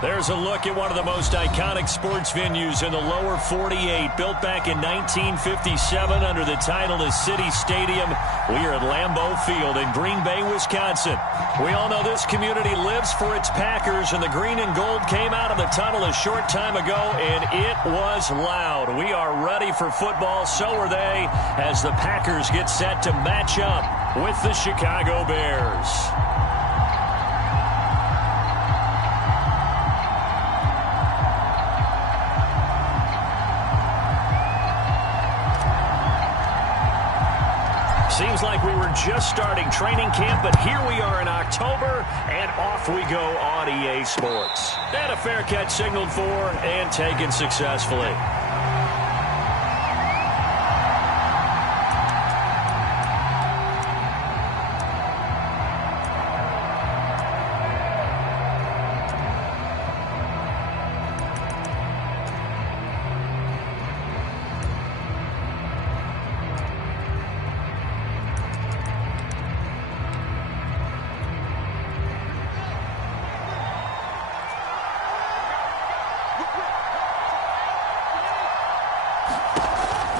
There's a look at one of the most iconic sports venues in the lower 48, built back in 1957 under the title of City Stadium. We are at Lambeau Field in Green Bay, Wisconsin. We all know this community lives for its Packers, and the green and gold came out of the tunnel a short time ago, and it was loud. We are ready for football, so are they, as the Packers get set to match up with the Chicago Bears. Seems like we were just starting training camp, but here we are in October, and off we go on EA Sports. And a fair catch signaled for and taken successfully.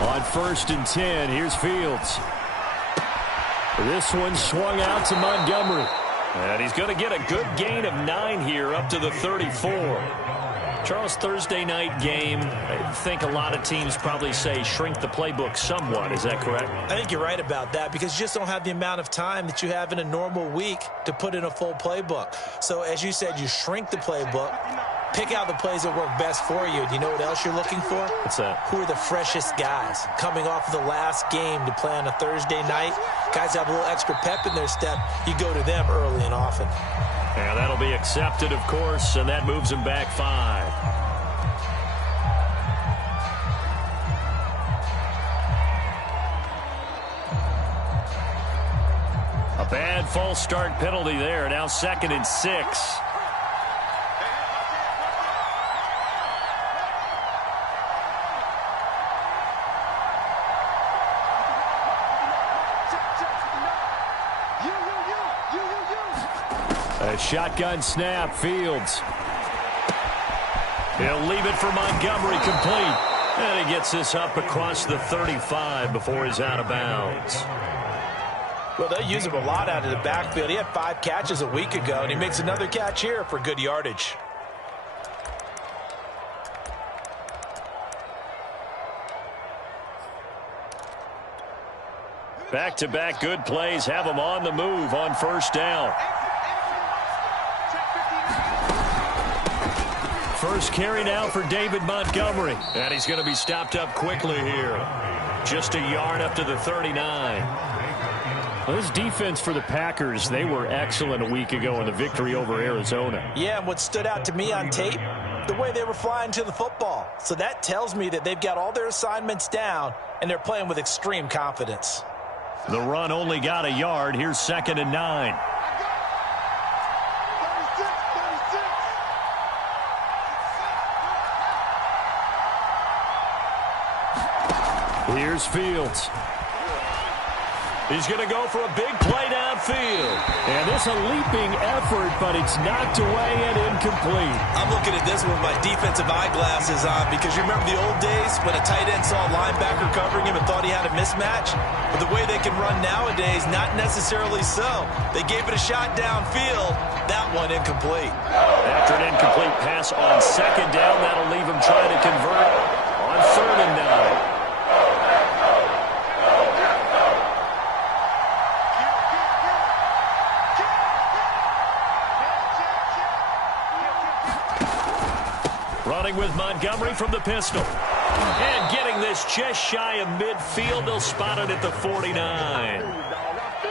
On 1st and 10, here's Fields. This one swung out to Montgomery. And he's going to get a good gain of 9 here up to the 34. Charles, Thursday night game, I think a lot of teams probably say shrink the playbook somewhat. Is that correct? I think you're right about that because you just don't have the amount of time that you have in a normal week to put in a full playbook. So as you said, you shrink the playbook. Pick out the plays that work best for you. Do you know what else you're looking for? What's that? Who are the freshest guys coming off of the last game to play on a Thursday night? Guys have a little extra pep in their step. You go to them early and often. Yeah, that'll be accepted, of course, and that moves him back 5. A bad false start penalty there. Now 2nd and 6. A shotgun snap, Fields. He'll leave it for Montgomery, complete. And he gets this up across the 35 before he's out of bounds. Well, they use him a lot out of the backfield. He had 5 catches a week ago, and he makes another catch here for good yardage. Back-to-back good plays have him on the move on 1st down. First carry now for David Montgomery. And he's going to be stopped up quickly here. Just a yard up to the 39. Well, this defense for the Packers, they were excellent a week ago in the victory over Arizona. Yeah, and what stood out to me on tape, the way they were flying to the football. So that tells me that they've got all their assignments down, and they're playing with extreme confidence. The run only got a yard. Here's 2nd and 9. Here's Fields. He's going to go for a big play downfield. And this a leaping effort, but it's knocked away and incomplete. I'm looking at this with my defensive eyeglasses on because you remember the old days when a tight end saw a linebacker covering him and thought he had a mismatch? But the way they can run nowadays, not necessarily so. They gave it a shot downfield. That one incomplete. After an incomplete pass on 2nd down, that'll leave him trying to convert on 3rd and 9. Running with Montgomery from the pistol. And getting this just shy of midfield. They'll spot it at the 49.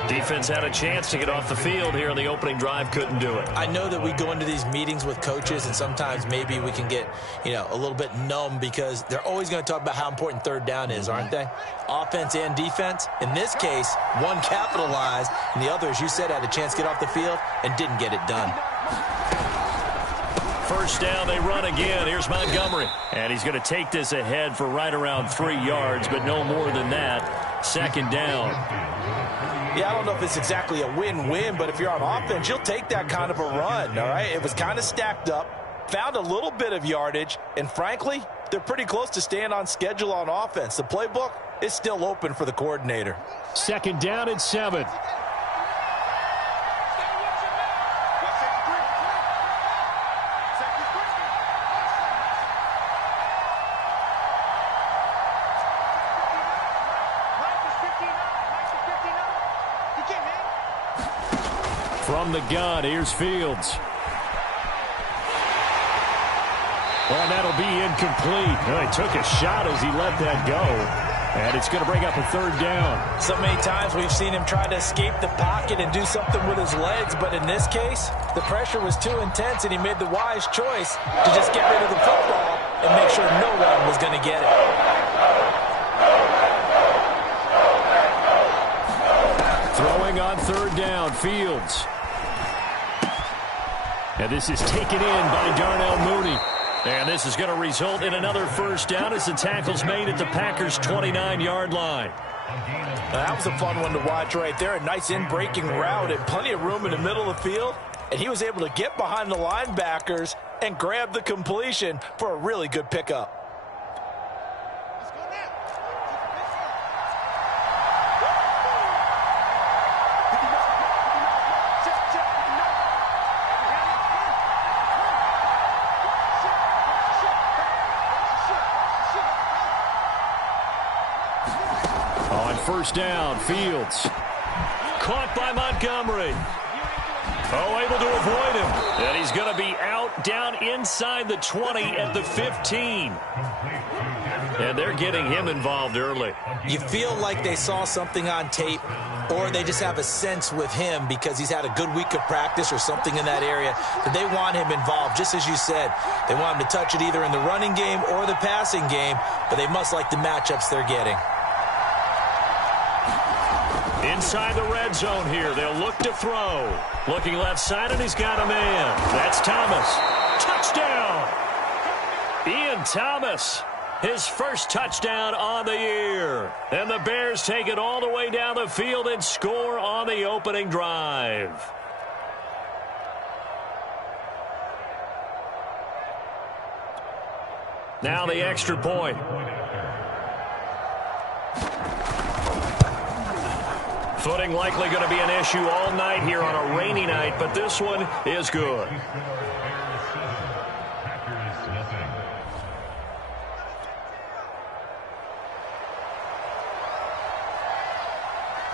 Defense had a chance to get off the field here on the opening drive. Couldn't do it. I know that we go into these meetings with coaches, and sometimes maybe we can get, a little bit numb because they're always going to talk about how important 3rd down is, aren't they? Offense and defense. In this case, one capitalized, and the other, as you said, had a chance to get off the field and didn't get it done. 1st down, they run again. Here's Montgomery. And he's going to take this ahead for right around 3 yards, but no more than that. 2nd down. Yeah, I don't know if it's exactly a win-win, but if you're on offense, you'll take that kind of a run, all right? It was kind of stacked up. found a little bit of yardage, and frankly, they're pretty close to staying on schedule on offense. The playbook is still open for the coordinator. 2nd down and 7. From the gun, here's Fields. Oh, that'll be incomplete. Oh, he took a shot as he let that go. And it's going to bring up a 3rd down. So many times we've seen him try to escape the pocket and do something with his legs, but in this case, the pressure was too intense and he made the wise choice to just get rid of the football and make sure no one was going to get it. Throwing on 3rd down, Fields. And this is taken in by Darnell Mooney. And this is going to result in another 1st down as the tackle's made at the Packers' 29-yard line. That was a fun one to watch right there. A nice in-breaking route and plenty of room in the middle of the field. And he was able to get behind the linebackers and grab the completion for a really good pickup. On 1st down, Fields. Caught by Montgomery. Oh, able to avoid him. And he's going to be out down inside the 20 at the 15. And they're getting him involved early. You feel like they saw something on tape, or they just have a sense with him because he's had a good week of practice or something in that area that they want him involved. Just as you said, they want him to touch it either in the running game or the passing game, but they must like the matchups they're getting. Inside the red zone here, they'll look to throw. Looking left side, and he's got a man. That's Thomas. Touchdown! Ian Thomas, his 1st touchdown on the year. And the Bears take it all the way down the field and score on the opening drive. Now the extra point. Footing likely going to be an issue all night here on a rainy night, but this one is good.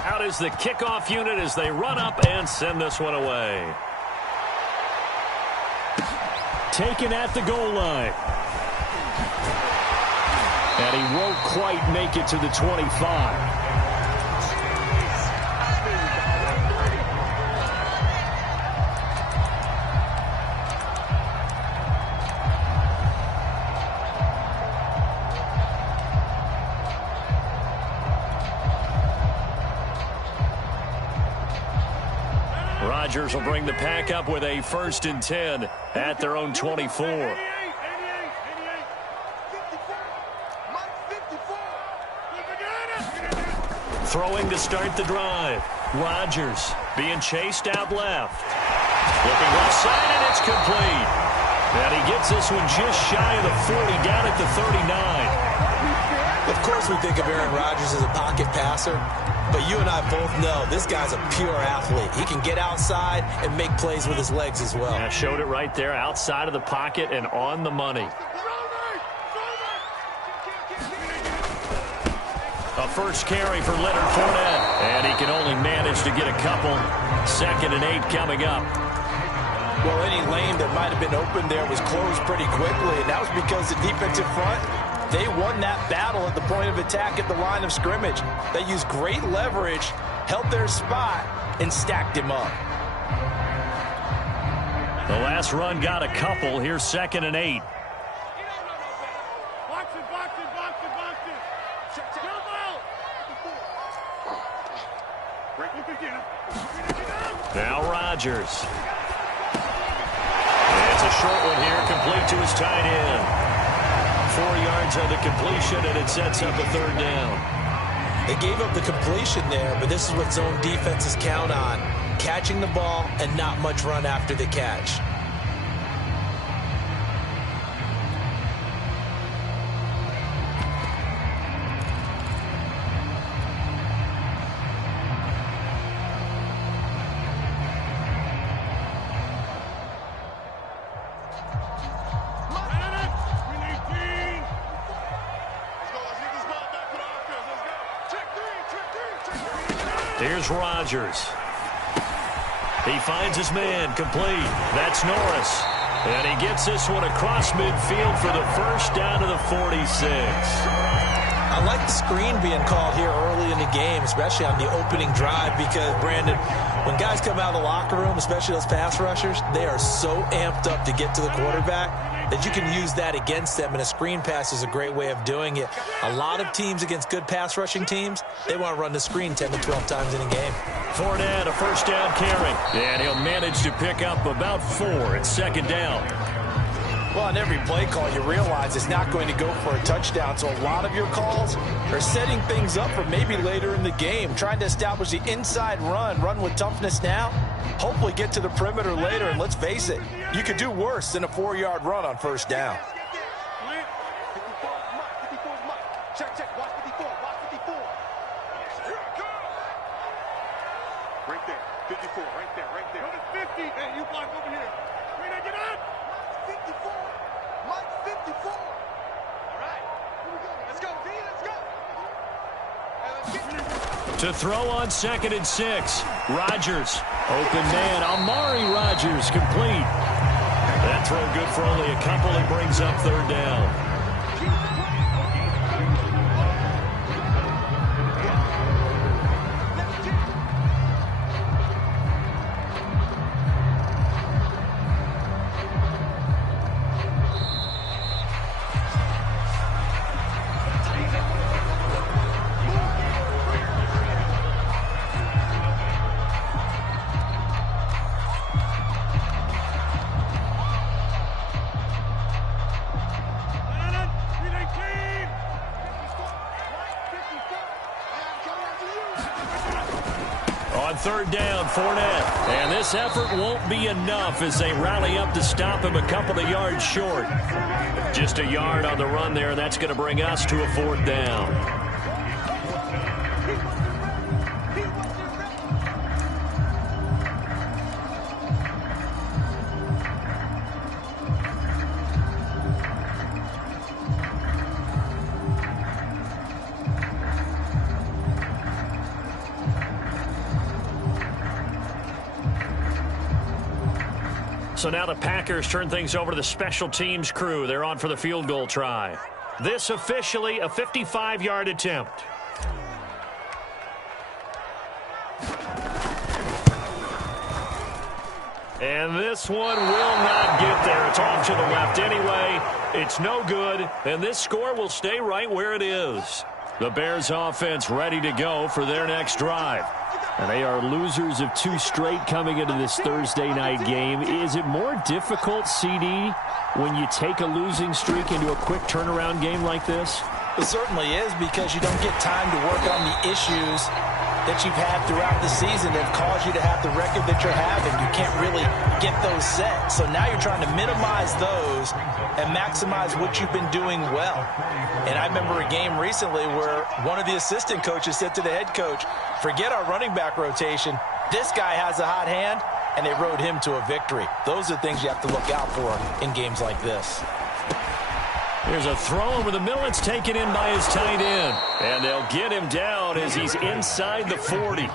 Out is the kickoff unit as they run up and send this one away. Taken at the goal line. And he won't quite make it to the 25. Rodgers will bring the pack up with a 1st and 10 at their own 24. Throwing to start the drive. Rodgers being chased out left. Looking left side, and it's complete. And he gets this one just shy of the 40, down at the 39. Of course we think of Aaron Rodgers as a pocket passer, but you and I both know this guy's a pure athlete. He can get outside and make plays with his legs as well. I showed it right there, outside of the pocket and on the money. A 1st carry for Leonard Fournette, and he can only manage to get a couple. 2nd and 8 coming up. Well, any lane that might have been open there was closed pretty quickly, and that was because the defensive front, they won that battle at the point of attack at the line of scrimmage. They used great leverage, held their spot, and stacked him up. The last run got a couple. Here's 2nd and 8. Now Rodgers. It's a short one here, complete to his tight end. 4 yards on the completion, and it sets up a 3rd down. They gave up the completion there, but this is what zone defenses count on. Catching the ball and not much run after the catch. Here's Rodgers. He finds his man, complete. That's Norris. And he gets this one across midfield for the first down to the 46. I like the screen being called here early in the game, especially on the opening drive, because, Brandon, when guys come out of the locker room, especially those pass rushers, they are so amped up to get to the quarterback that you can use that against them, and a screen pass is a great way of doing it. A lot of teams against good pass rushing teams, they want to run the screen 10 to 12 times in a game. Fournette, a first down carry, and he'll manage to pick up about 4 at second down. Well, on every play call, you realize it's not going to go for a touchdown, so a lot of your calls are setting things up for maybe later in the game, trying to establish the inside run with toughness now, hopefully get to the perimeter later, and let's face it, you could do worse than a 4-yard run on first down. Right there, 54, right there. Go to 50, hey, you block over here. Get up! 54, Mike 54. All right, here we go. Let's go, D, let's go. To throw on 2nd and 6. Rodgers, open man, Amari Rodgers, complete. That throw good for only a couple. He brings up 3rd down. On 3rd down, Fournette. And this effort won't be enough as they rally up to stop him a couple of yards short. Just a yard on the run there, and that's going to bring us to a 4th down. So now the Packers turn things over to the special teams crew. They're on for the field goal try. This officially a 55-yard attempt. And this one will not get there. It's off to the left anyway. It's no good, and this score will stay right where it is. The Bears offense ready to go for their next drive. And they are losers of 2 straight coming into this Thursday night game. Is it more difficult, CD, when you take a losing streak into a quick turnaround game like this? It certainly is, because you don't get time to work on the issues that you've had throughout the season that have caused you to have the record that you're having. You can't really get those set. So now you're trying to minimize those and maximize what you've been doing well. And I remember a game recently where one of the assistant coaches said to the head coach, forget our running back rotation. This guy has a hot hand, and they rode him to a victory. Those are things you have to look out for in games like this. Here's a throw over the middle. It's taken in by his tight end. And they'll get him down as he's inside the 40.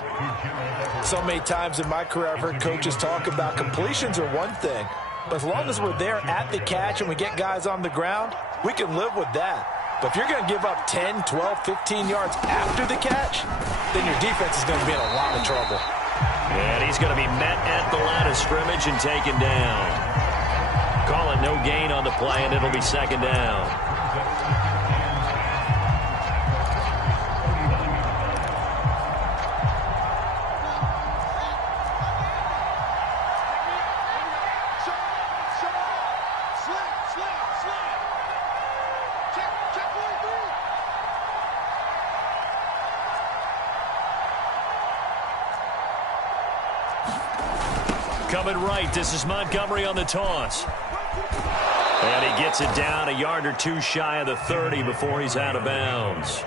So many times in my career, I've heard coaches talk about completions are one thing. But as long as we're there at the catch and we get guys on the ground, we can live with that. But if you're going to give up 10, 12, 15 yards after the catch, then your defense is going to be in a lot of trouble. And he's going to be met at the line of scrimmage and taken down. Call it no gain on the play, and it'll be 2nd down. Coming right, this is Montgomery on the toss. And he gets it down a yard or 2 shy of the 30 before he's out of bounds.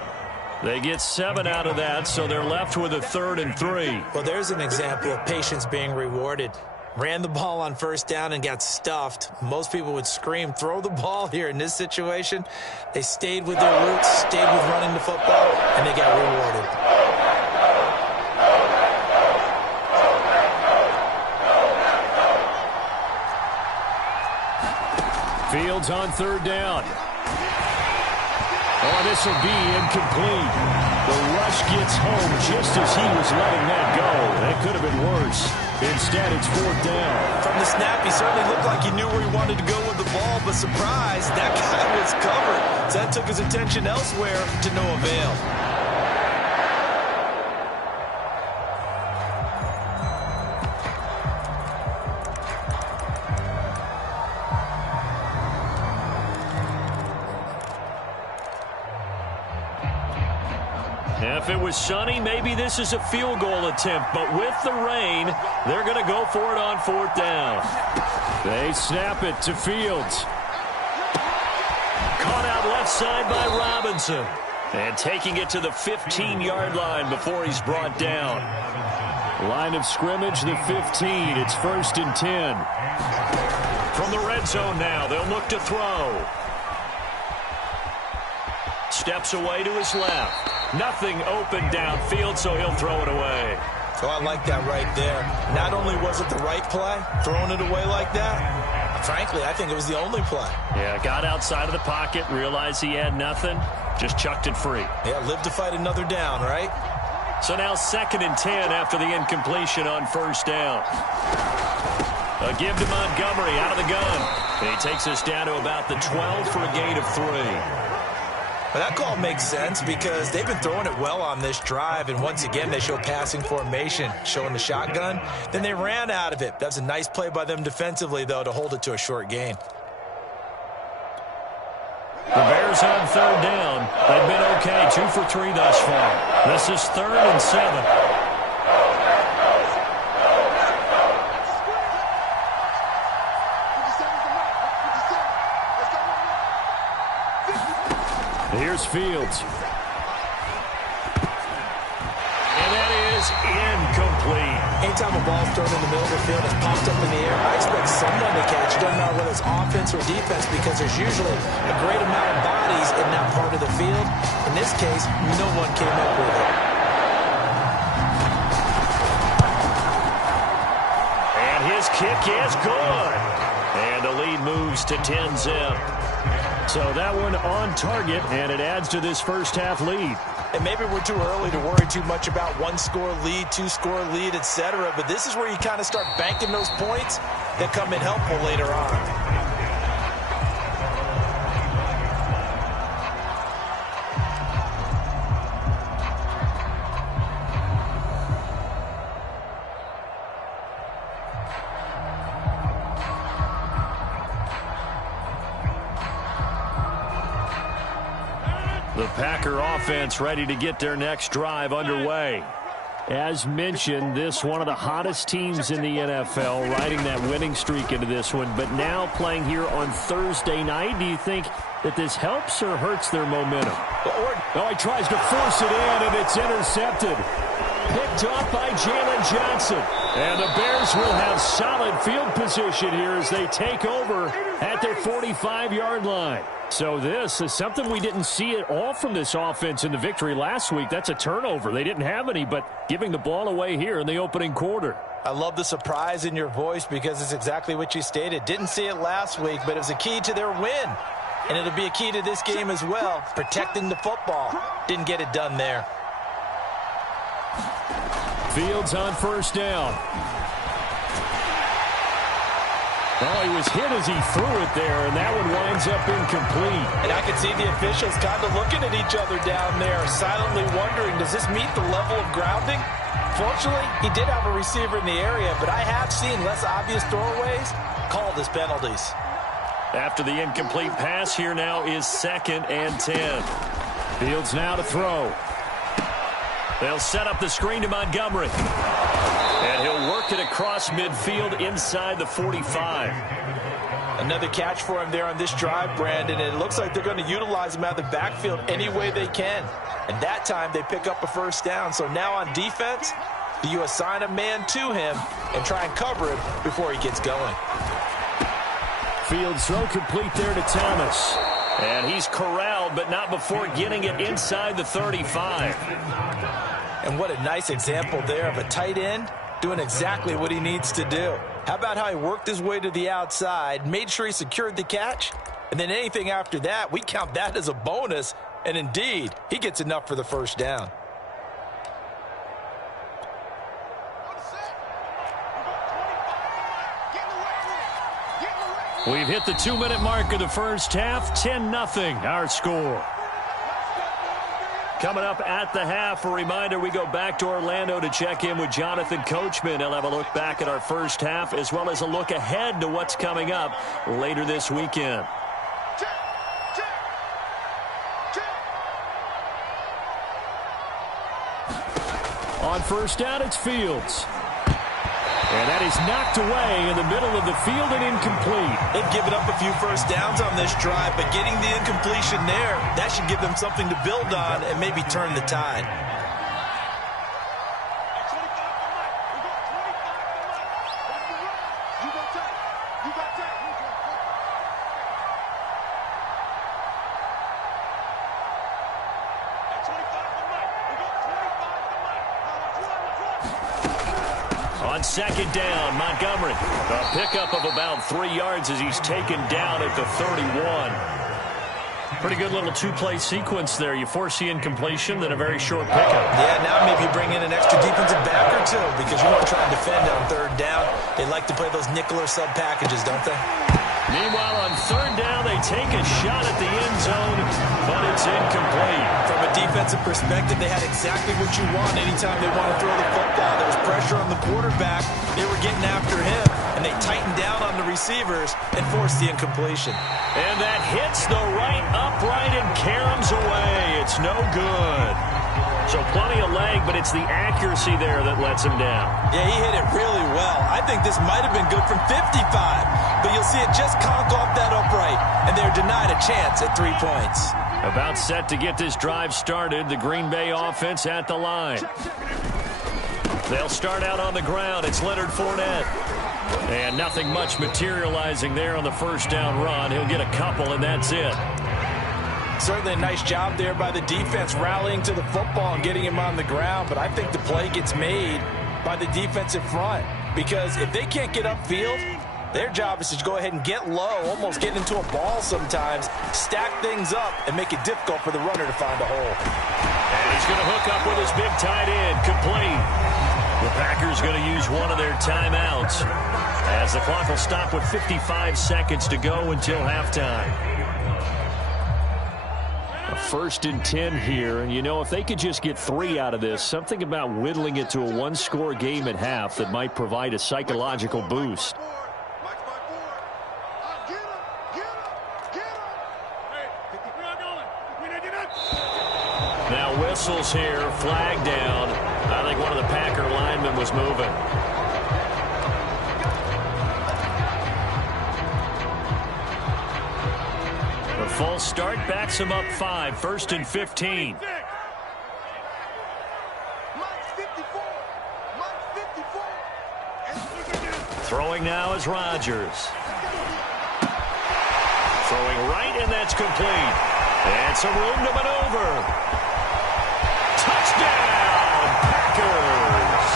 They get 7 out of that, so they're left with a 3rd and 3. Well, there's an example of patience being rewarded. Ran the ball on first down and got stuffed. Most people would scream, throw the ball here. In this situation, they stayed with their roots, stayed with running the football, and they got rewarded. Fields on third down. Oh, this will be incomplete. The rush gets home just as he was letting that go. That could have been worse. Instead, it's fourth down. From the snap, he certainly looked like he knew where he wanted to go with the ball, but surprise, that guy was covered. So that took his attention elsewhere to no avail. If it was sunny, maybe this is a field goal attempt. But with the rain, they're going to go for it on fourth down. They snap it to Fields. Caught out left side by Robinson. And taking it to the 15-yard line before he's brought down. Line of scrimmage, the 15. It's 1st and 10. From the red zone now, they'll look to throw. Steps away to his left. Nothing open downfield, so he'll throw it away. So I like that right there. Not only was it the right play, throwing it away like that, frankly, I think it was the only play. Yeah, got outside of the pocket, realized he had nothing, just chucked it free. Yeah, live to fight another down, right? So now 2nd and 10 after the incompletion on first down. A give to Montgomery out of the gun. And he takes us down to about the 12 for a gain of 3. But that call makes sense because they've been throwing it well on this drive, and once again they show passing formation, showing the shotgun. Then they ran out of it. That's a nice play by them defensively, though, to hold it to a short gain. The Bears on third down. They've been okay, 2 for 3 thus far. This is 3rd and 7. Here's Fields. And that is incomplete. Anytime a ball's thrown in the middle of the field, it's popped up in the air, I expect someone to catch. It doesn't matter whether it's offense or defense because there's usually a great amount of bodies in that part of the field. In this case, no one came up with it. And his kick is good. And the lead moves to 10-zip. So that one on target, and it adds to this first half lead. And maybe we're too early to worry too much about 1-score lead, 2-score lead, etc. But this is where you kind of start banking those points that come in helpful later on. The Packer offense ready to get their next drive underway. As mentioned, this one of the hottest teams in the NFL, riding that winning streak into this one, but now playing here on Thursday night. Do you think that this helps or hurts their momentum? Oh, he tries to force it in, and it's intercepted. Picked off by Jalen Johnson. And the Bears will have solid field position here as they take over at their 45-yard line. So this is something we didn't see at all from this offense in the victory last week. That's a turnover. They didn't have any, but giving the ball away here in the opening quarter. I love the surprise in your voice because it's exactly what you stated. Didn't see it last week, but it was a key to their win. And it'll be a key to this game as well, protecting the football. Didn't get it done there. Fields on first down. Oh, he was hit as he threw it there, and that one winds up incomplete. And I could see the officials kind of looking at each other down there, silently wondering, does this meet the level of grounding? Fortunately, he did have a receiver in the area, but I have seen less obvious throwaways called as penalties. After the incomplete pass, here now is 2nd and 10. Fields now to throw. They'll set up the screen to Montgomery. And he'll work it across midfield inside the 45. Another catch for him there on this drive, Brandon, and it looks like they're going to utilize him out of the backfield any way they can. And that time they pick up a first down. So now on defense, do you assign a man to him and try and cover him before he gets going? Fields throw complete there to Thomas. And he's corralled, but not before getting it inside the 35. And what a nice example there of a tight end doing exactly what he needs to do. How about how he worked his way to the outside, made sure he secured the catch, And then anything after that, we count that as a bonus. And indeed, he gets enough for the first down. We've hit the 2-minute mark of the first half. 10-0 our score. Coming up at the half, a reminder, we go back to Orlando to check in with Jonathan Coachman. He'll have a look back at our first half as well as a look ahead to what's coming up later this weekend. On first down, it's Fields. And that is knocked away in the middle of the field and incomplete. They've given up a few first downs on this drive, but getting the incompletion there, that should give them something to build on and maybe turn the tide. On second down, Montgomery. A pickup of about 3 yards as he's taken down at the 31. Pretty good little two-play sequence there. You force the incompletion, then a very short pickup. Yeah, now maybe bring in an extra defensive back or two because you want to try and defend on third down. They like to play those nickel or sub packages, don't they? Meanwhile, on third down, they take a shot at the end zone, but it's incomplete. From a defensive perspective, they had exactly what you want anytime they want to throw the football. There was pressure on the quarterback. They were getting after him, and they tightened down on the receivers and forced the incompletion. And that hits the right upright and caroms away. It's no good. So plenty of leg, but it's the accuracy there that lets him down. Yeah, he hit it really well. I think this might have been good from 55, but you'll see it just conk off that upright, and they're denied a chance at 3 points. About set to get this drive started, the Green Bay offense at the line. They'll start out on the ground. It's Leonard Fournette. And nothing much materializing there on the first down run. He'll get a couple, and that's it. Certainly a nice job there by the defense rallying to the football and getting him on the ground, but I think the play gets made by the defensive front because if they can't get upfield, their job is to go ahead and get low, almost get into a ball sometimes, stack things up, and make it difficult for the runner to find a hole. And he's going to hook up with his big tight end, complete. The Packers going to use one of their timeouts as the clock will stop with 55 seconds to go until halftime. A 1st and 10 here, and you know, if they could just get 3 out of this, something about whittling it to a one-score game at half that might provide a psychological boost. Now whistles here, flag down. I think one of the Packer linemen was moving. The false start backs him up 5, 1st and 15. Throwing now is Rodgers. Throwing right, and that's complete. And some room to maneuver. Touchdown, Packers.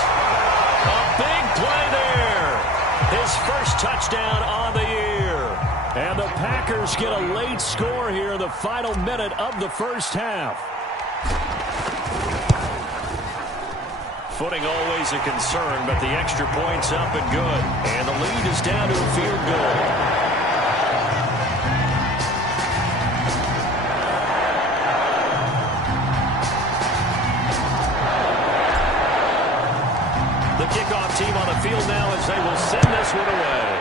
A big play there. His first touchdown on the year. And the Packers get a late score here in the final minute of the first half. Footing always a concern, but the extra point's up and good. And the lead is down to a field goal. Kickoff team on the field now as they will send this one away.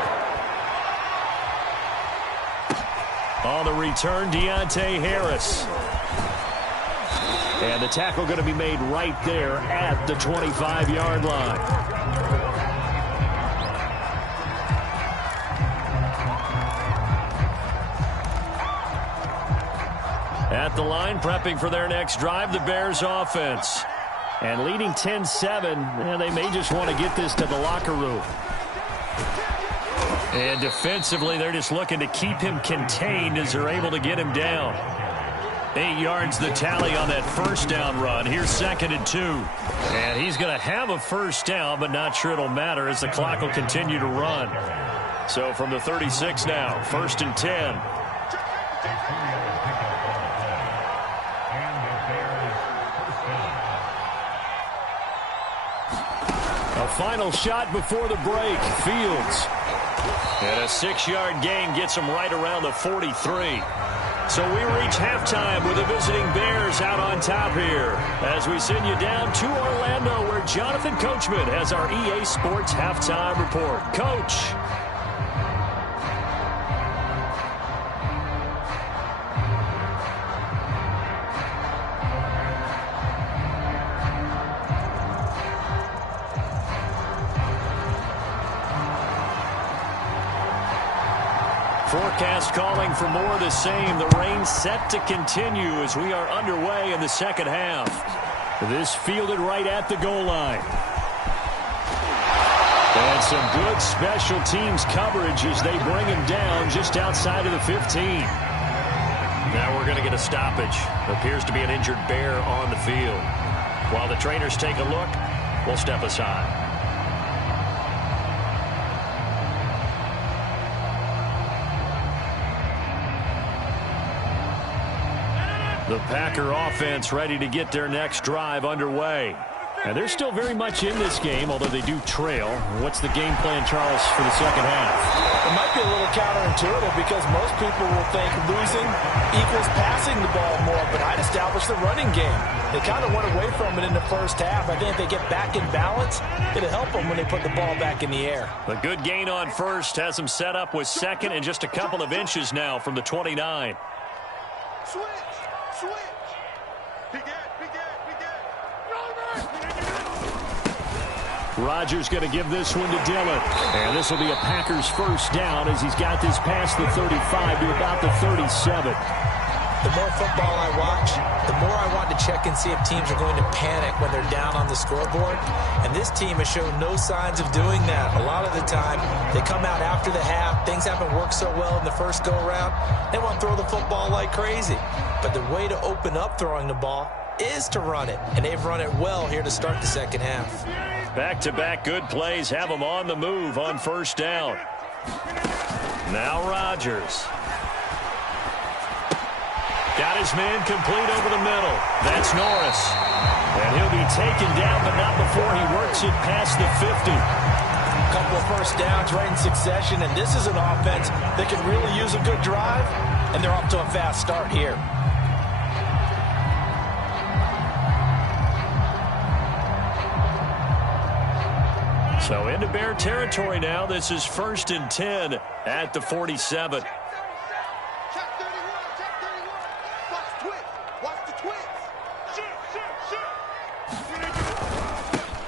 On the return, Deontay Harris. And the tackle going to be made right there at the 25-yard line. At the line, prepping for their next drive, the Bears offense. And leading 10-7, they may just want to get this to the locker room. And defensively, they're just looking to keep him contained as they're able to get him down. 8 yards the tally on that first down run. Here's 2nd and 2. And he's going to have a first down, but not sure it'll matter as the clock will continue to run. So from the 36 now, 1st and 10. A final shot before the break. Fields. And a 6-yard gain gets them right around the 43. So we reach halftime with the visiting Bears out on top here as we send you down to Orlando where Jonathan Coachman has our EA Sports halftime report. Coach. Forecast calling for more of the same. The rain set to continue as we are underway in the second half. This fielded right at the goal line. And some good special teams coverage as they bring him down just outside of the 15. Now we're going to get a stoppage. Appears to be an injured Bear on the field. While the trainers take a look, we'll step aside. The Packer offense ready to get their next drive underway. And they're still very much in this game, although they do trail. What's the game plan, Charles, for the second half? It might be a little counterintuitive because most people will think losing equals passing the ball more, but I'd establish the running game. They kind of went away from it in the first half. I think if they get back in balance, it'll help them when they put the ball back in the air. A good gain on first has them set up with second and just a couple of inches now from the 29. Switch. Rodgers going to give this one to Dillon. And this will be a Packers first down as he's got this past the 35 to about the 37. The more football I watch, the more I want to check and see if teams are going to panic when they're down on the scoreboard. And this team has shown no signs of doing that. A lot of the time, they come out after the half. Things haven't worked so well in the first go-around. They want to throw the football like crazy. But the way to open up throwing the ball is to run it. And they've run it well here to start the second half. Back-to-back good plays have them on the move on first down. Now Rodgers. Got his man complete over the middle. That's Norris. And he'll be taken down, but not before he works it past the 50. A couple of first downs right in succession, and this is an offense that can really use a good drive, and they're off to a fast start here. So into Bear territory now. This is 1st and 10 at the 47.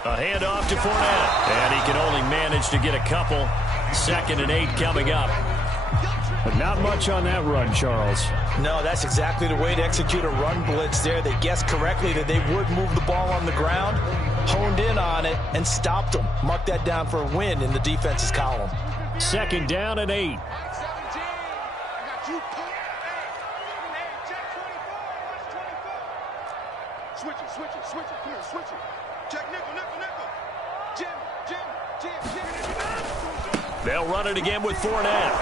A handoff to Fournette. And he can only manage to get a couple. 2nd and 8 coming up. But not much on that run, Charles. No, that's exactly the way to execute a run blitz there. They guessed correctly that they would move the ball on the ground, honed in on it, and stopped them. Mark that down for a win in the defense's column. 2nd down and 8. Switch it. Come here, switch it. Check nickel. Jim. They'll run it again with Fournette.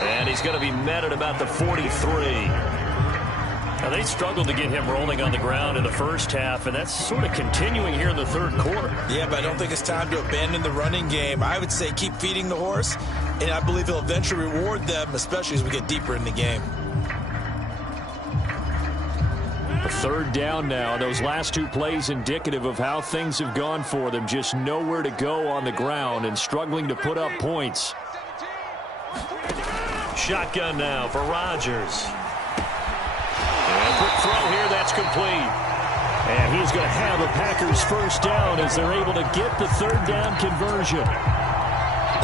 And he's going to be met at about the 43. Now, they struggled to get him rolling on the ground in the first half, and that's sort of continuing here in the third quarter. Yeah, but I don't think it's time to abandon the running game. I would say keep feeding the horse, and I believe he'll eventually reward them, especially as we get deeper in the game. A 3rd down now. Those last 2 plays indicative of how things have gone for them. Just nowhere to go on the ground and struggling to put up points. Shotgun now for Rodgers. And a quick throw here. That's complete. And he's going to have a Packers first down as they're able to get the 3rd down conversion.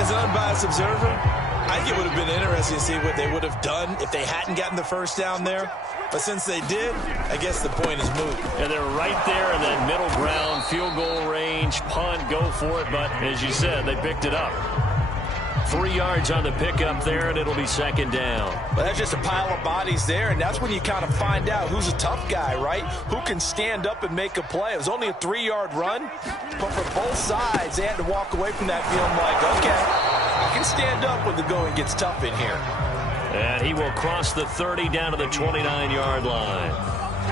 As an unbiased observer, I think it would have been interesting to see what they would have done if they hadn't gotten the first down there. But since they did, I guess the point is moot. And they're right there in that middle ground, field goal range, punt, go for it. But as you said, they picked it up. 3 yards on the pickup there, and it'll be 2nd down. Well, that's just a pile of bodies there, and that's when you kind of find out who's a tough guy, right? Who can stand up and make a play. It was only a 3-yard run, but for both sides, they had to walk away from that feeling like, okay, I can stand up when the going gets tough in here. And he will cross the 30 down to the 29-yard line.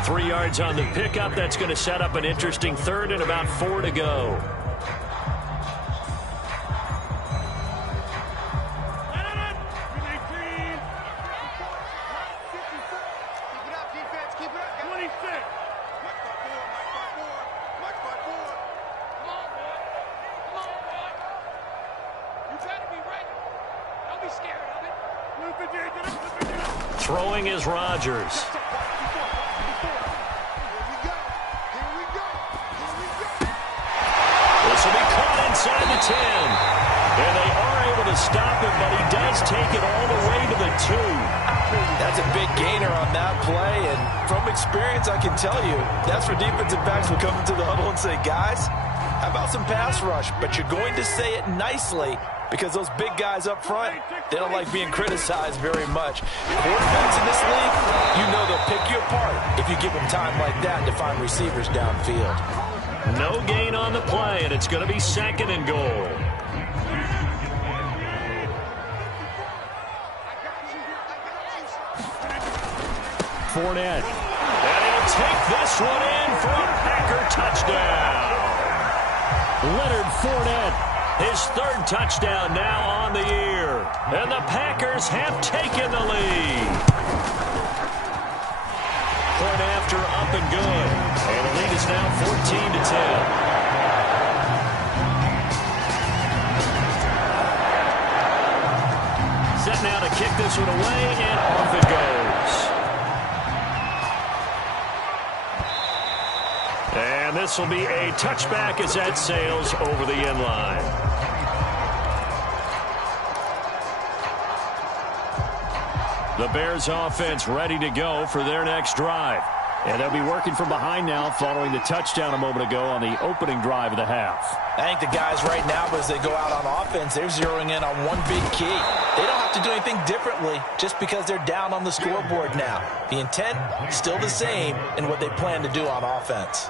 3 yards on the pickup. That's going to set up an interesting third and about 4 to go. Throwing is Rodgers. This will be caught inside the 10. And they are able to stop him, but he does take it all the way to the 2. That's a big gainer on that play, and from experience, I can tell you, that's where defensive backs will come into the huddle and say, guys, how about some pass rush? But you're going to say it nicely, because those big guys up front, they don't like being criticized very much. Quarterbacks in this league, you know they'll pick you apart if you give them time like that to find receivers downfield. No gain on the play, and it's going to be 2nd and goal. Fournette. And he'll take this one in for a Packer touchdown. Leonard Fournette. His 3rd touchdown now on the year. And the Packers have taken the lead. Point after up and good. And the lead is now 14-10. Set now to kick this one away, and off it goes. And this will be a touchback as that sails over the end line. The Bears offense ready to go for their next drive. And they'll be working from behind now following the touchdown a moment ago on the opening drive of the half. I think the guys right now, as they go out on offense, they're zeroing in on one big key. They don't have to do anything differently just because they're down on the scoreboard now. The intent still the same in what they plan to do on offense.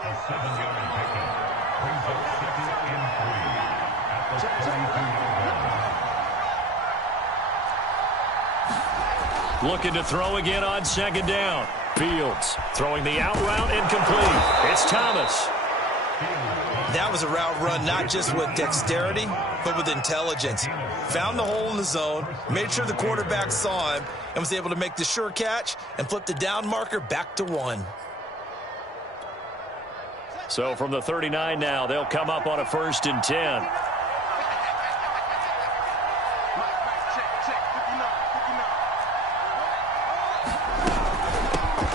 Looking to throw again on 2nd down. Fields throwing the out route incomplete. It's Thomas. That was a route run not just with dexterity, but with intelligence. Found the hole in the zone, made sure the quarterback saw him, and was able to make the sure catch and flip the down marker back to 1. So from the 39 now, they'll come up on a 1st and 10.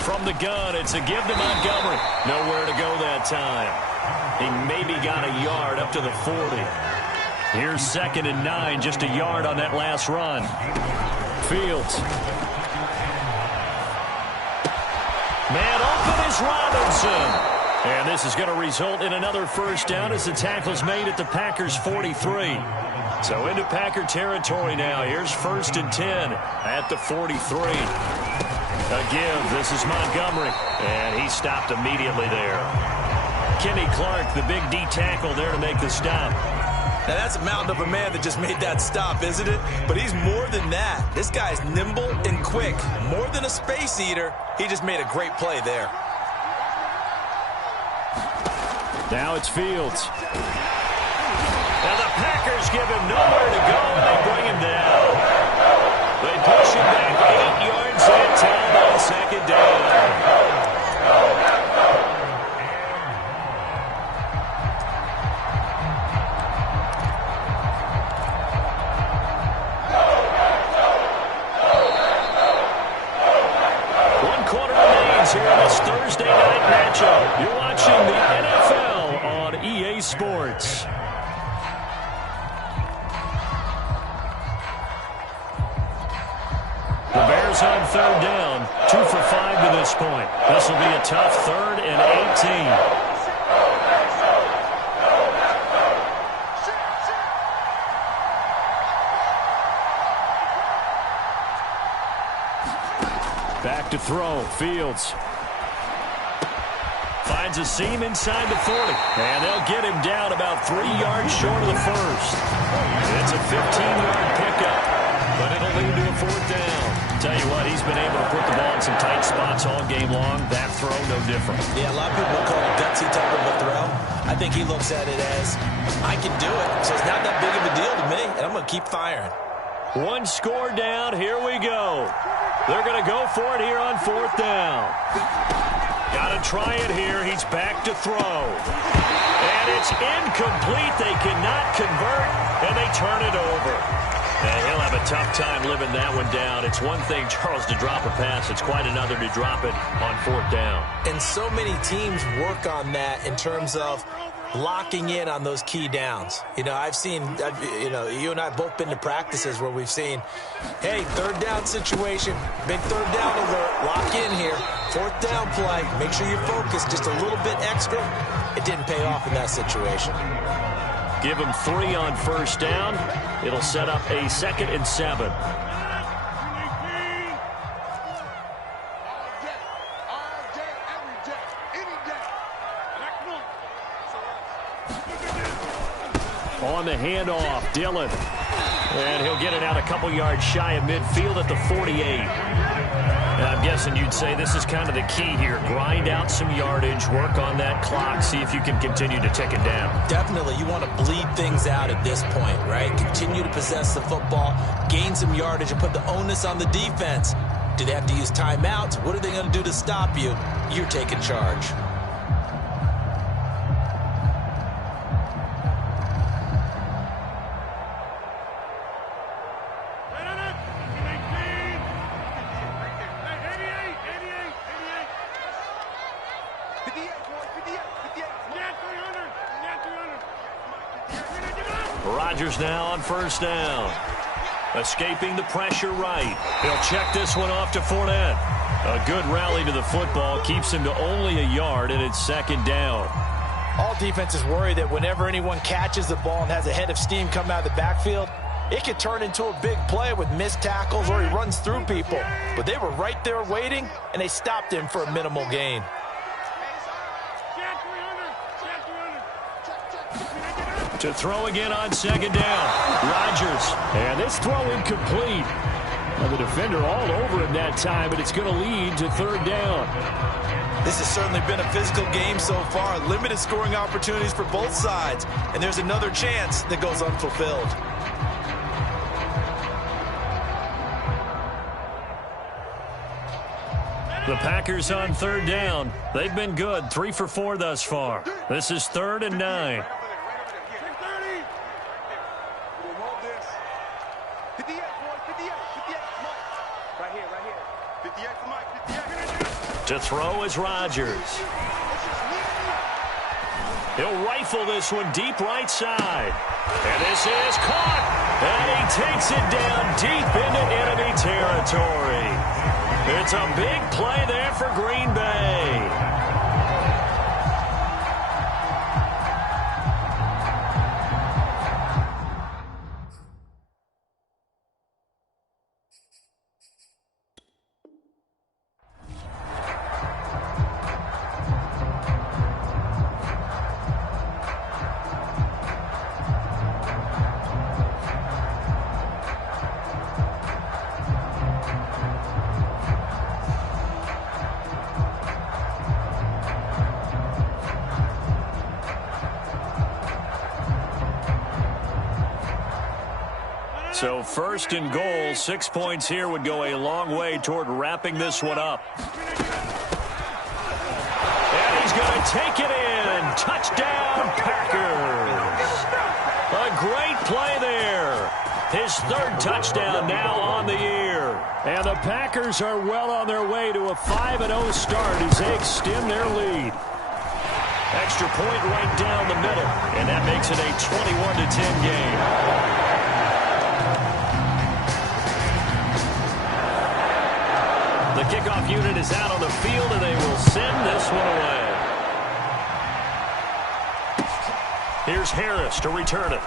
From the gun, it's a give to Montgomery. Nowhere to go that time. He maybe got a yard up to the 40. Here's 2nd and 9, just a yard on that last run. Fields. Man open is Robinson. And this is going to result in another 1st down as the tackle's made at the Packers' 43. So into Packer territory now. Here's 1st and 10 at the 43. A give. This is Montgomery. And he stopped immediately there. Kenny Clark, the big D tackle there to make the stop. Now, that's a mountain of a man that just made that stop, isn't it? But he's more than that. This guy's nimble and quick. More than a space eater. He just made a great play there. Now it's Fields. Now the Packers give him nowhere to go, and they bring him down. They push him back 8 yards that time on 2nd down. One quarter remains here in this Thursday night matchup. You're watching the NFL on EA Sports. The Bears on 3rd down, 2 for 5 to this point. This will be a tough 3rd and 18. Back to throw, Fields. Finds a seam inside the 40. And they'll get him down about 3 yards short of the 1st. It's a 15-yard pickup, but it'll lead to a 4th down. Tell you what, he's been able to put the ball in some tight spots all game long. That throw, no different. Yeah, a lot of people call it gutsy type of a throw. I think he looks at it as, I can do it, so it's not that big of a deal to me, and I'm going to keep firing. One score down. Here we go. They're going to go for it here on 4th down. Got to try it here. He's back to throw. And it's incomplete. They cannot convert, and they turn it over. And he'll have a tough time living that one down. It's one thing, Charles, to drop a pass. It's quite another to drop it on 4th down. And so many teams work on that in terms of locking in on those key downs. You know, you and I have both been to practices where we've seen, hey, 3rd down situation, big 3rd down alert, lock in here, 4th down play, make sure you're focused just a little bit extra. It didn't pay off in that situation. Give him 3 on 1st down. It'll set up a 2nd and 7. On the handoff, Dillon. And he'll get it out a couple yards shy of midfield at the 48. And I'm guessing you'd say this is kind of the key here. Grind out some yardage, work on that clock, see if you can continue to tick it down. Definitely, you want to bleed things out at this point, right? Continue to possess the football, gain some yardage, and put the onus on the defense. Do they have to use timeouts? What are they going to do to stop you? You're taking charge. Rodgers now on 1st down. Escaping the pressure right. He'll check this one off to Fournette. A good rally to the football. Keeps him to only a yard, and it's 2nd down. All defenses worry that whenever anyone catches the ball and has a head of steam come out of the backfield, it could turn into a big play with missed tackles or he runs through people. But they were right there waiting, and they stopped him for a minimal gain. To throw again on 2nd down. Rodgers. And this throw incomplete. Now the defender all over him that time, but it's going to lead to 3rd down. This has certainly been a physical game so far. Limited scoring opportunities for both sides. And there's another chance that goes unfulfilled. The Packers on 3rd down. They've been good. 3 for 4 thus far. This is 3rd and 9. To throw is Rodgers. He'll rifle this one deep right side. And this is caught. And he takes it down deep into enemy territory. It's a big play there for Green Bay. So 1st and goal, 6 points here would go a long way toward wrapping this one up. And he's going to take it in. Touchdown, Packers. A great play there. His 3rd touchdown now on the year. And the Packers are well on their way to a 5-0 start as they extend their lead. Extra point right down the middle. And that makes it a 21-10 game. The kickoff unit is out on the field, and they will send this one away. Here's Harris to return it.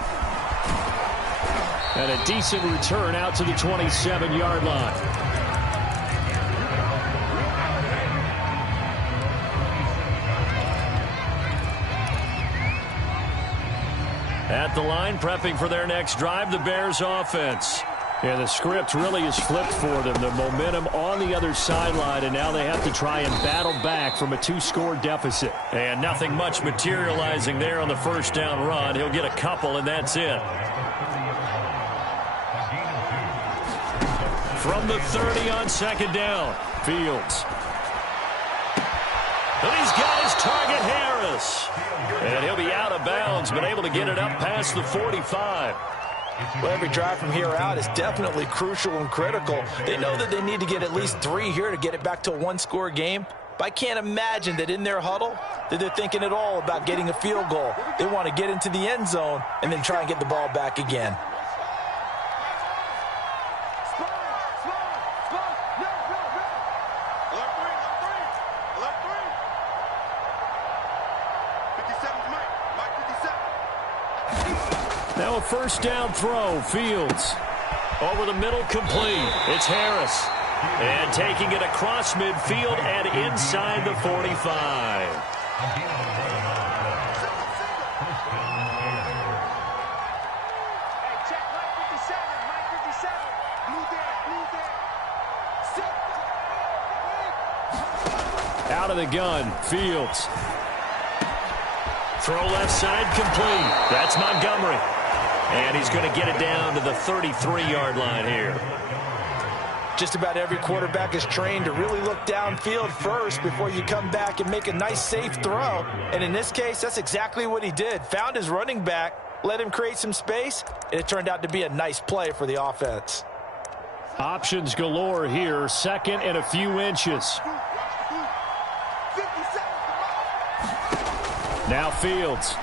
And a decent return out to the 27-yard line. At the line, prepping for their next drive, the Bears offense. And the script really is flipped for them. The momentum on the other sideline, and now they have to try and battle back from a 2-score deficit. And nothing much materializing there on the first down run. He'll get a couple, and that's it. From the 30 on second down, Fields. And he's got his target, Harris. And he'll be out of bounds, but able to get it up past the 45. Well, every drive from here out is definitely crucial and critical. They know that they need to get at least 3 here to get it back to a 1-score game. But I can't imagine that in their huddle that they're thinking at all about getting a field goal. They want to get into the end zone and then try and get the ball back again. Now a first down throw, Fields. Over the middle, complete. It's Harris. And taking it across midfield and inside the 45. Out of the gun, Fields. Throw left side, complete. That's Montgomery. And he's going to get it down to the 33-yard line here. Just about every quarterback is trained to really look downfield first before you come back and make a nice, safe throw. And in this case, that's exactly what he did. Found his running back, let him create some space, and it turned out to be a nice play for the offense. Options galore here. Second and a few inches. Now Fields.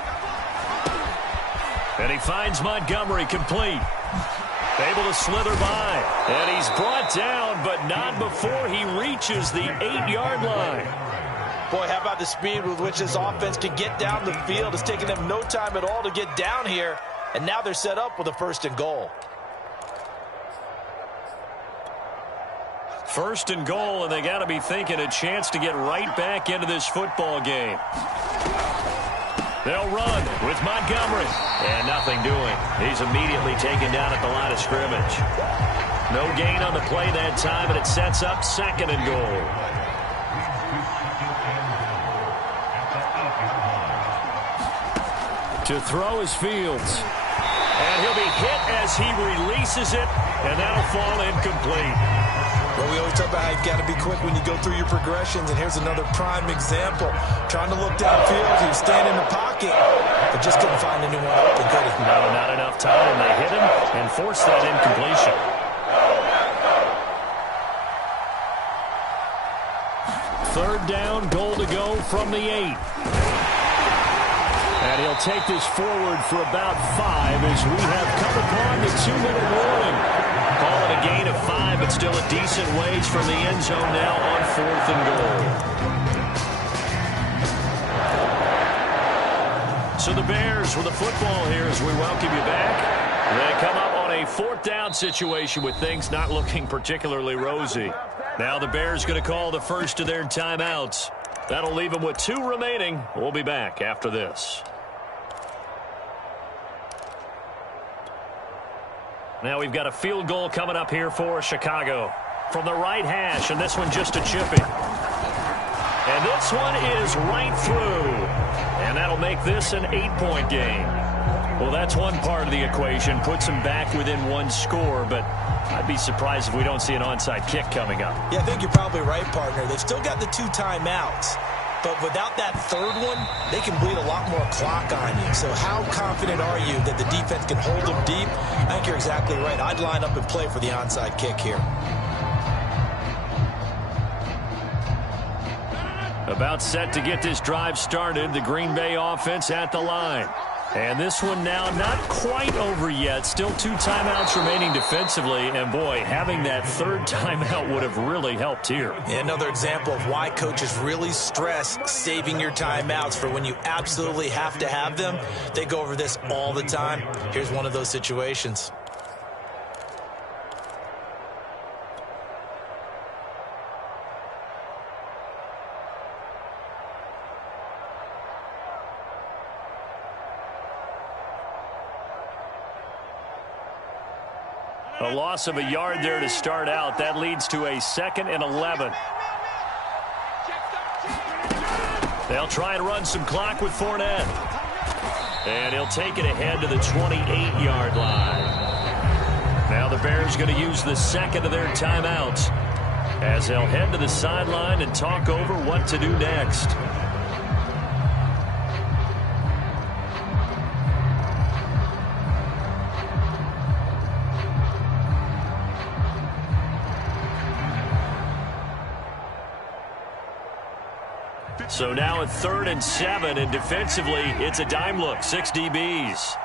And he finds Montgomery, complete. Able to slither by. And he's brought down, but not before he reaches the 8-yard line. Boy, how about the speed with which this offense can get down the field? It's taken them no time at all to get down here. And now they're set up with a 1st and goal. 1st and goal, and they got to be thinking a chance to get right back into this football game. They'll run with Montgomery. And nothing doing. He's immediately taken down at the line of scrimmage. No gain on the play that time, and it sets up 2nd and goal. To throw is Fields. And he'll be hit as he releases it, and that'll fall incomplete. Well, we always talk about how you've got to be quick when you go through your progressions, and here's another prime example. Trying to look downfield, he was standing in the pocket, but just couldn't find anyone open, could he? No, not enough time, and they hit him and forced that incompletion. Third down, goal to go from the 8. And he'll take this forward for about 5 as we have come upon the 2-minute warning. Call it a gain of 5, but still a decent ways from the end zone now on 4th and goal. So the Bears with the football here as we welcome you back. They come up on a 4th down situation with things not looking particularly rosy. Now the Bears going to call the first of their timeouts. That'll leave them with 2 remaining. We'll be back after this. Now we've got a field goal coming up here for Chicago. From the right hash, and this one just a chipping. And this one is right through. And that'll make this an 8-point game. Well, that's one part of the equation. Puts them back within 1 score, but I'd be surprised if we don't see an onside kick coming up. Yeah, I think you're probably right, partner. They've still got the 2 timeouts. But without that 3rd one, they can bleed a lot more clock on you. So how confident are you that the defense can hold them deep? I think you're exactly right. I'd line up and play for the onside kick here. About set to get this drive started. The Green Bay offense at the line. And this one now not quite over yet. Still 2 timeouts remaining defensively. And, boy, having that 3rd timeout would have really helped here. Yeah, another example of why coaches really stress saving your timeouts for when you absolutely have to have them. They go over this all the time. Here's one of those situations. A loss of a yard there to start out. That leads to a 2nd and 11. They'll try and run some clock with Fournette. And he'll take it ahead to the 28-yard line. Now the Bears going to use the 2nd of their timeouts as they'll head to the sideline and talk over what to do next. So now at 3rd and 7, and defensively, it's a dime look. 6 DBs.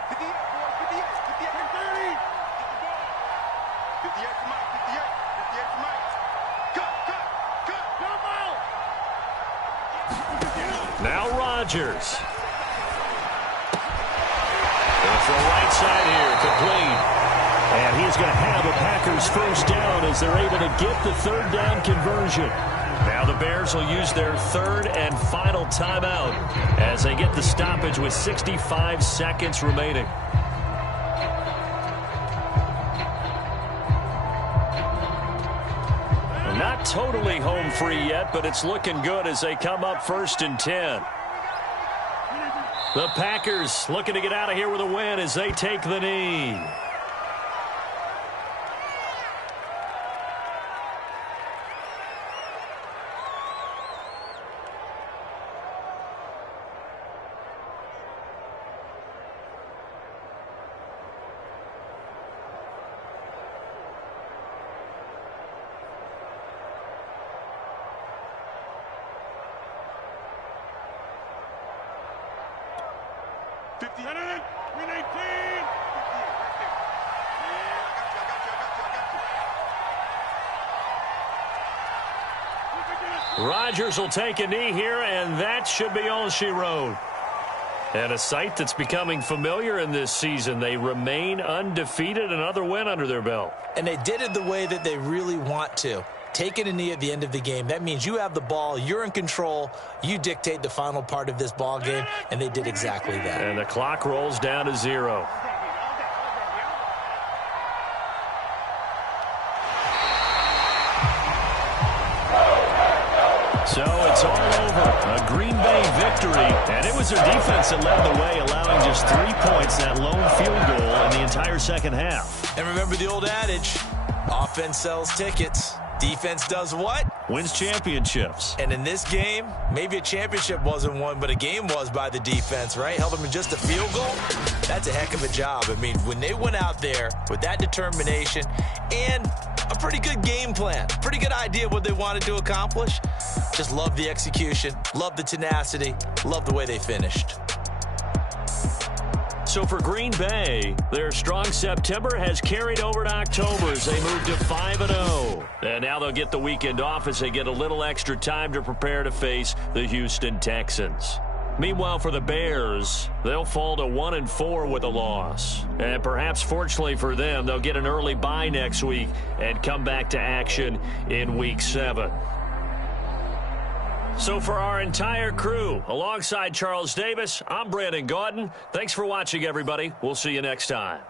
Now Rodgers. From right side here, complete. And he's going to have a Packers first down as they're able to get the 3rd down conversion. Now the Bears will use their 3rd and final timeout as they get the stoppage with 65 seconds remaining. Not totally home free yet, but it's looking good as they come up 1st and 10. The Packers looking to get out of here with a win as they take the knee. Rodgers will take a knee here, and that should be all she wrote. And a sight that's becoming familiar in this season. They remain undefeated, another win under their belt. And they did it the way that they really want to. Taking a knee at the end of the game, that means you have the ball, you're in control, you dictate the final part of this ball game, and they did exactly that. And the clock rolls down to 0. So it's all over. A Green Bay victory. And it was their defense that led the way, allowing just 3 points, that lone field goal in the entire second half. And remember the old adage, offense sells tickets. Defense does what? Wins championships. And in this game, maybe a championship wasn't won, but a game was by the defense, right? Held them in just a field goal. That's a heck of a job. I mean, when they went out there with that determination and a pretty good game plan, pretty good idea of what they wanted to accomplish, just love the execution, love the tenacity, love the way they finished. So for Green Bay, their strong September has carried over to October as they move to 5-0. And now they'll get the weekend off as they get a little extra time to prepare to face the Houston Texans. Meanwhile, for the Bears, they'll fall to 1-4 with a loss. And perhaps fortunately for them, they'll get an early bye next week and come back to action in Week 7. So for our entire crew, alongside Charles Davis, I'm Brandon Gaudin. Thanks for watching, everybody. We'll see you next time.